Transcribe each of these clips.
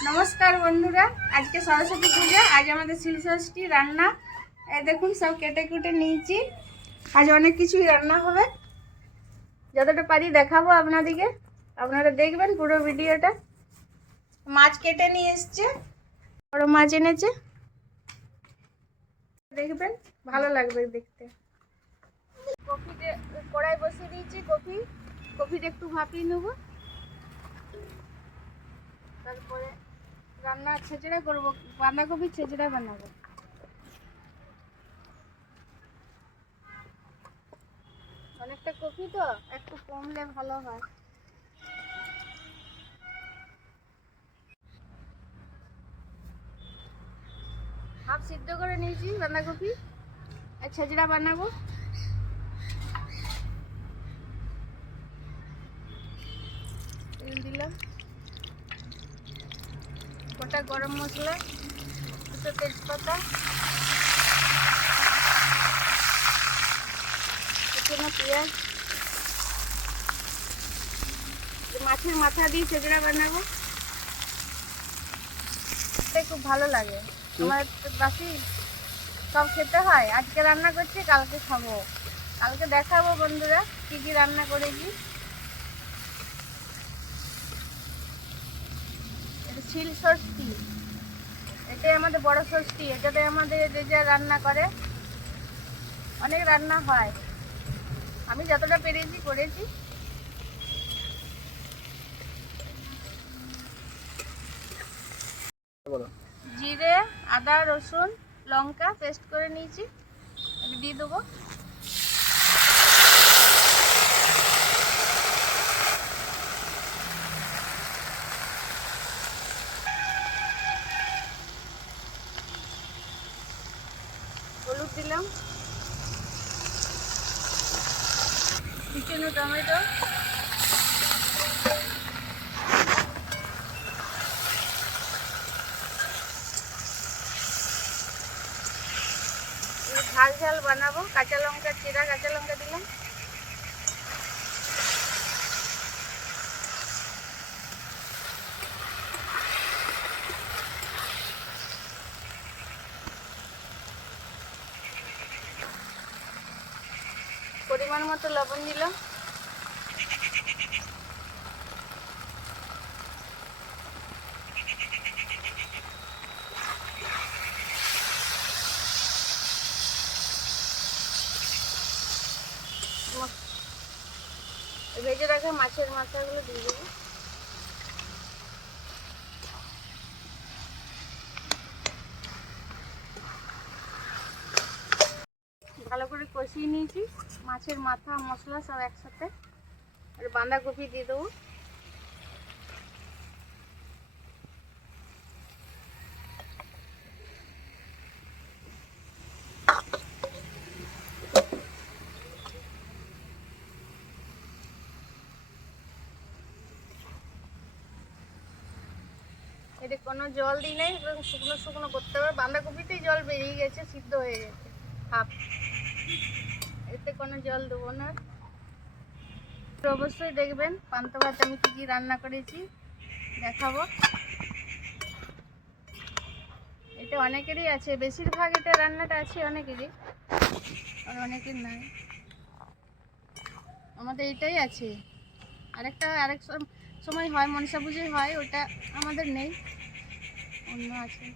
नमस्कार बंधुरा आज के सरस्वती पूजा आज हमारे शिलषष्ठी रान्ना देखुन सब केटे कुटे निয়েছি आज अनेक किछुई रान्ना होबे যতটা পারি দেখাবো আপনাদেরকে আপনারা দেখবেন পুরো ভিডিওটা মাছ কেটে নিয়ে এসেছে বড় মাছ এনেছে দেখবেন ভালো লাগবে দেখতে কফিতে কড়াই বসিয়ে দিয়েছি কফিটা একটু ভাপিয়ে নেব তারপরে রান্না ছেঁচড়া করব বাঁধাকপি ছেঁচড়া বানাবো অনেকটা কফি তো একটু কমলে ভালো হয় হাফ সিদ্ধ করে নিয়েছি বাঁধাকপি আর ছেঁচড়া বানাবো দিলাম গোটা গরম মশলা দুটো তেজপাতা কুচনো পেঁয়াজ মাছের মাথা দিয়ে ছেঁচড়া বানাবো খুব ভালো লাগে আমার বাসি সব খেতে হয় আজকে রান্না করছি কালকে খাবো কালকে দেখাবো বন্ধুরা কি কি রান্না করেছি এটা শিলষষ্ঠী এটাই আমাদের বড় ষষ্ঠী এটাতে আমাদের যে রান্না করে অনেক রান্না হয় আমি যতটা পেরেছি করেছি জিরে আদা রসুন লঙ্কা পেস্ট করে নিয়েছি দিয়ে দেবো হলুদ দিলাম কুচনো টমেটো ঝাল ঝাল বানাবো কাঁচা লঙ্কা চিরা কাঁচা লঙ্কা দিলাম পরিমাণ মতো লবণ দিলাম ভেজে রাখা মাছের মাথাগুলো দিয়ে দেবো ভালো করে কষিয়ে নিয়েছি মাছের মাথা মশলা সব একসাথে আর বাঁধাকপি দিয়ে দেবো এতে কোনো জল দিই নাই এবং শুকনো শুকনো করতে হবে বাঁধাকপিতেই জল বেরিয়ে গেছে সিদ্ধ হয়ে গেছে হাফ এতে কোনো জল দেবো না অবশ্যই দেখবেন পান্তা ভাত আমি কী কী রান্না করেছি দেখাবো এটা অনেকেরই আছে বেশিরভাগ এটা রান্নাটা আছে অনেকেরই আর অনেকের নাই আমাদের এটাই আছে আরেক সময় হয় মনসা পুজো হয় ওটা আমাদের নেই অন্য আছে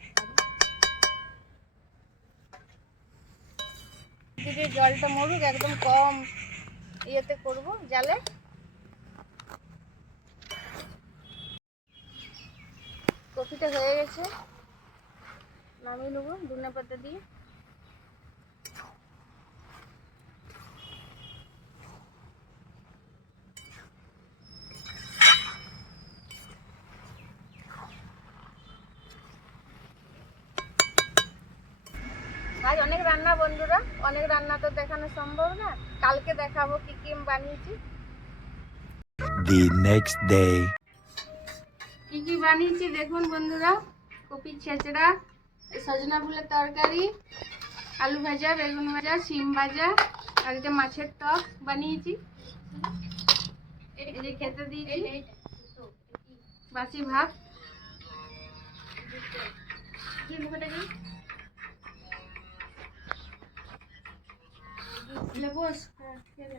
দিদি জলটা মরুক একদম কম ইয়েতে করব জালে কফিটা হয়ে গেছে নামিয়ে নেবো ধনে পাতা দিয়ে আজ অনেক রান্না বন্ধুরা অনেক রান্না তো দেখানো সম্ভব না কালকে দেখাবো কি কি বানিয়েছি The next day কি কি বানিয়েছি দেখুন বন্ধুরা কপি ছেঁচড়া সজনা ফুলের তরকারি আলু ভাজা বেগুন ভাজা শিম ভাজা আর এটা মাছের টক বানিয়েছি এই যে খেতে দিয়েছি বাসি ভাত কি মুখটা কি বস। হ্যাঁ খেলে